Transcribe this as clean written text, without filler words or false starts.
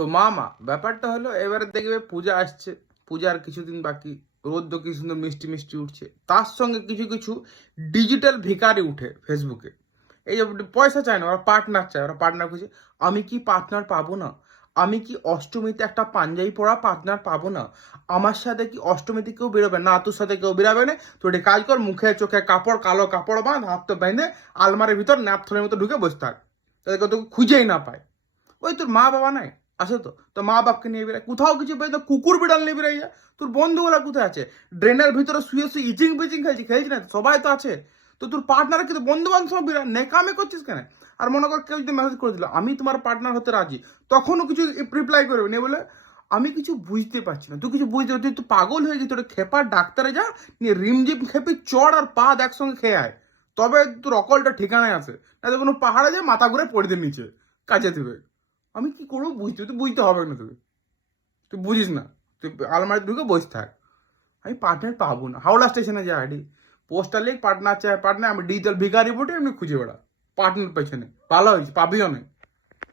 তো মামা ব্যাপারটা হলো এবারে দেখবে পূজা আসছে, পূজার কিছুদিন বাকি, রোদ্দ কি সুন্দর মিষ্টি মিষ্টি উঠছে, তার সঙ্গে কিছু কিছু ডিজিটাল ভিখারি উঠে ফেসবুকে। এই যে পয়সা চায় না, ওরা পার্টনার চায়, ওরা পার্টনার খুঁজে। আমি কি পার্টনার পাবো না? আমি কি অষ্টমীতে একটা পাঞ্জাবি পরা পার্টনার পাবো না? আমার সাথে কি অষ্টমীতে কেউ বেরোবে না? তোর সাথে কেউ বেরোবে না? তো এটা কাজ কর, মুখে চোখে কাপড়, কালো কাপড় বাঁধ, হাত তো বেঁধে আলমারির ভিতর ন্যাপথনের মতো ঢুকে বসে থাক, তাদেরকে তোকে খুঁজেই না পায়। ওই তোর মা বাবা নাই, আসো তো মা বাপকে নিয়ে বেরোয়, কোথাও কিছু পেয়ে তো কুকুর বিড়াল নিয়ে বেরোয় যা। তোর বন্ধুগুলা কোথায় আছে? ড্রেনের ভিতরে শুয়ে শুয়ে ইচিং পিচিং খেলছি না, সবাই তো আছে। তো তোর পার্টনার কিন্তু বন্ধু বান্ধব বিড়াল নেকামে করছিস কেন? আর মনে কর কেউ যদি মেসেজ করে দিল আমি তোমার পার্টনার হতে রাজি, তখনও কিছু রিপ্লাই করবে না, বলে আমি কিছু বুঝতে পারছি না। তুই কিছু বুঝতে তুই তো পাগল হয়ে গেছিস, তোর খেপার ডাক্তারে যা, নিয়ে রিমঝিম খেপে চড় আর পা একসঙ্গে খেয়ে আয়, তবে তোর অকলটা ঠিকানায় আসে। না তো কোনো পাহাড়ে যায় মাথা ঘুরে পড়ে দিয়ে নিচে কাজে দেবে। আমি কি করবো বুঝতে, তুই বুঝতে হবে না, তুই বুঝিস না, তুই আলমারি ঢুকে বসে থাক। আমি পার্টনার পাবো না, হাওড়া স্টেশনে যাই আইডি পোস্টার লিখ পার্টনার চাই পার্টনার, আমি ডিজিটাল ভিখারি রিপোর্টে এমনি খুঁজে বেড়া পার্টনার পেছনে, ভালো হয়েছে পাবিও না।